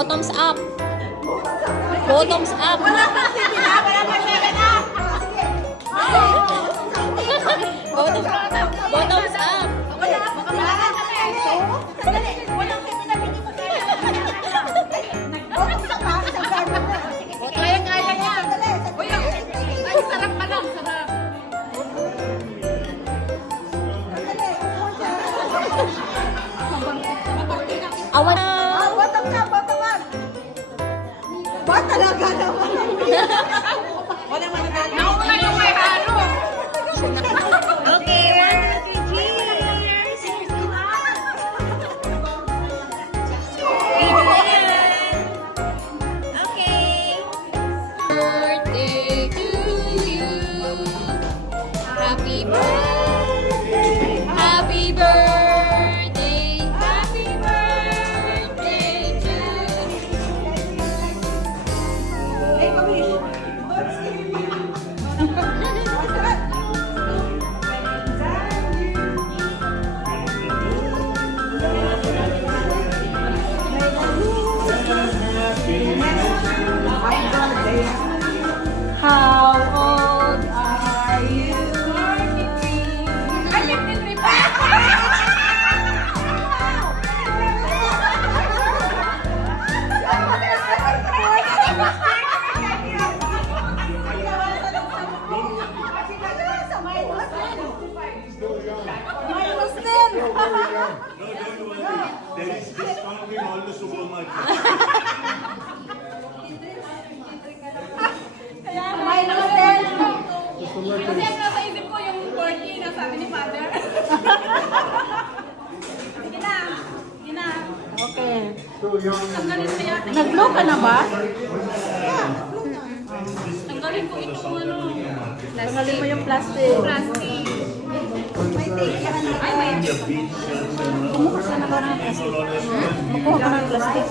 Bottoms up. Bottoms up. Wala pa sige na, wala pa sige na. Bottoms up. Wala pa kailangan ka na ito. Sandali, walang kami na hindi mo kaya. Nag-bottoms up ha, isang gano'n na. Kaya niya. Uy, ay, sarap pa lang, sarap. Awan na. Bottoms up, bottoms up. Ba talaga naman? Wala man na tayo. Nauna yung may halo. Okay, 1, 2, 3, cheers! Okay. Birthday to you. Happy birthday. Happy birthday. Happy birthday to Make a wish. How old are you? Ay, hindi pa. Minus 10. No, don't worry. There is discount in all the supermarkets. Minus 10. Kasi ang nasa isip ko yung 40 na sabi ni Father. Sige na. Sige na. Okay. Tanggalin ko yata. Nag-blow ka na ba? Tanggalin ko itong ano. Tanggalin mo yung plastic. Plastic. Ay, may The beach shells and Kumuha ka na ba ng plastic? Makuha ka ng plastic.